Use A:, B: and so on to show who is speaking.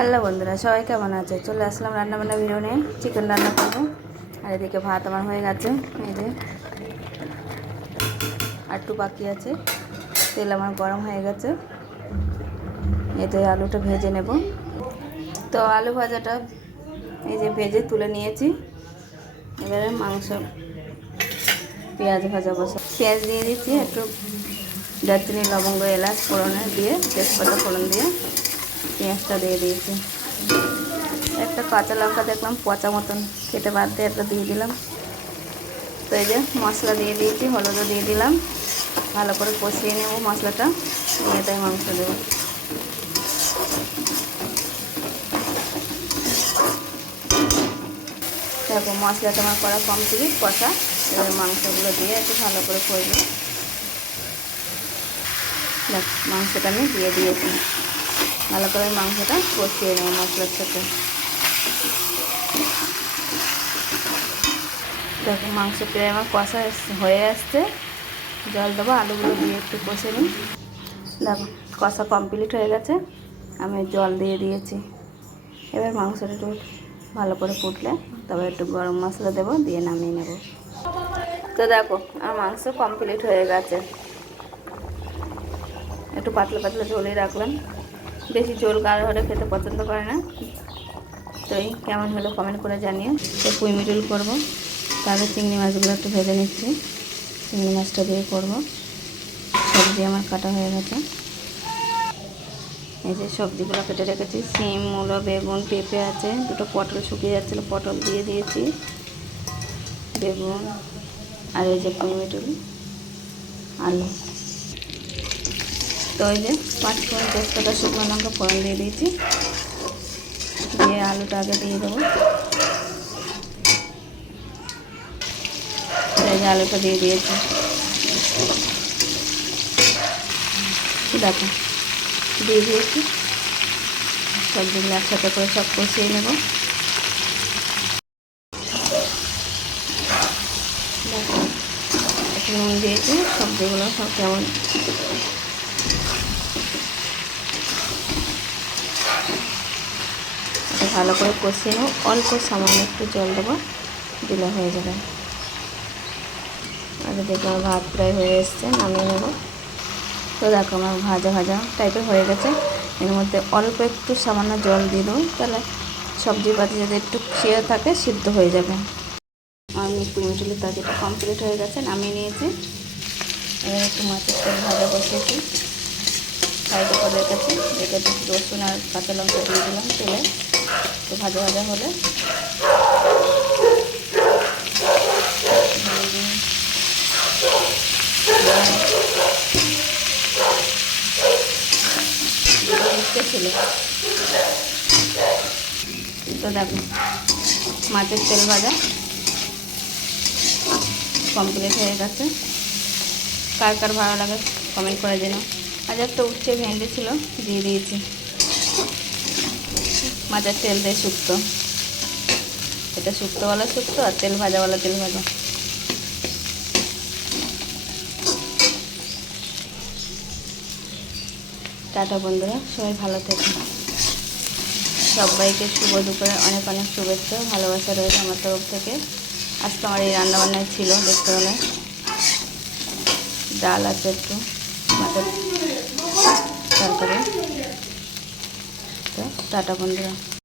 A: Hello বন্ধুরা, সবাই কেমন আছে? চলে আসলাম রান্না বান্না ভিডিও নিয়ে চিকেন রান্না করব। আর এদিকে ভাত আমার হয়ে গেছে, এই যে। একটু বাকি আছে, তেল আমার গরম হয়ে গেছে। এতে আলুটা ভেজে নেব। তো আলু ভাজাটা এই যে ভেজে তুলে নিয়েছি। এবারে মাংস, পেঁয়াজ ভাজা বসা পেঁয়াজ দিয়ে দিচ্ছি একটু দারচিনি, লবঙ্গ, এলাচ, ফোড়নে দিয়ে, তেজপাতা, ফোড়ন দিয়ে। পেঁয়াজটা দিয়ে দিয়েছি। একটা কাঁচা লঙ্কা দেখলাম, পচা মতন। খেতে বাদ দিয়ে একটা দিয়ে দিলাম। তো এই যে মশলা দিয়ে দিয়েছি, হলুদও দিয়ে দিলাম। ভালো করে কষিয়ে নেব মশলাটা। নিয়ে তাই মাংস দেবো। দেখো, মশলাটা আমার করা কমপ্লিট কষা। এবার মাংসগুলো দিয়ে একটু ভালো করে করব দেখ, মাংসটা আমি দিয়ে দিয়েছি। ভালো করে মাংসটা কষিয়ে নেব মশলার সাথে। দেখো মাংস প্রায় আমার কষা হয়ে আসছে। জল দেবো, আলুগুলো দিয়ে একটু কষে নিই। দেখো, কষা কমপ্লিট হয়ে গেছে। আমি জল দিয়ে দিয়েছি। এবার মাংসটা একটু ভালো করে ফুটলে তবে একটু গরম মশলা দেবো, দিয়ে নামিয়ে নেব। তো দেখো, আমার মাংস কমপ্লিট হয়ে গেছে। একটু পাতলা পাতলা ঝোলই রাখলাম। বেশি ঝোল কারও হলে খেতে পছন্দ করে না। তো এই কেমন হলো কমেন্ট করে জানিও। তো পুঁই মিটুল করব। তাহলে চিংড়ি মাছগুলো একটু ভেজে নিচ্ছি। চিংড়ি মাছটা দিয়ে করব। সবজি আমার কাটা হয়ে গেছে। এই যে সবজিগুলো কেটে রেখেছি। সিম মূলো, বেগুন, পেঁপে আছে। দুটো পটল শুকিয়ে যাচ্ছিল, পটল দিয়ে দিয়েছি। বেগুন আর এই যে পুঁই মিটুল আলু। তো পাঁচ ফোড়ন তেজপাতা শুকনো লঙ্কা ফোড়ন দিয়ে দিয়েছি। দিয়ে আলুটা আগে দিয়ে দেবো। এই যে আলুটা দিয়ে দিয়েছি। দেখো, দিয়ে দিয়েছি। সবজিগুলো একসাথে করে সব কষিয়ে নেব। নুন দিয়েছি, সবজিগুলো সব কেমন ভালো করে কষিয়ে নেব অল্প সামান্য একটু জল দেবো, দিলে হয়ে যাবে। আর দেখো আমার ভাত প্রায় হয়ে এসছে, নামিয়ে নেব। তো দেখো আমার ভাজা ভাজা টাইপের হয়ে গেছে। এর মধ্যে অল্প একটু সামান্য জল দিয়ে দেবো, তাহলে সবজি পাতি যাতে একটু খেয়ে থাকে, সিদ্ধ হয়ে যাবে। আমি কুমিটুলি তাজিটা কমপ্লিট হয়ে গেছে, নামিয়ে নিয়েছি। এবার একটু মাছের ভাজা বসিয়েছি। সাইডে করে রেখেছি রেখে রসুন আর কাঁচা লঙ্কা দিয়ে দিলাম তেলে। একটু ভাজা ভাজা হলে। তো দেখো, মাছের তেল ভাজা কমপ্লিট হয়ে গেছে। কার কার ভালো লাগে কমেন্ট করে দিন আজ একটা উচ্ছে ভেন্ডি ছিল দিয়ে দিয়েছি। মাছের তেল দিয়ে শুক্তো। এটা শুক্তোওয়ালা শুক্তো আর তেল ভাজাওয়ালা তেল ভাজা। টাটা বন্ধুরা, সবাই ভালো থেকো। সবাইকে শুভ দুপুরে অনেক অনেক শুভেচ্ছা, ভালোবাসা রয়েছে আমার তরফ থেকে। আজকে আমার এই রান্নাবান্নায় ছিল দেখতে হলে। ডাল আছে একটু। তারপরে? টাটা বন্ধুরা।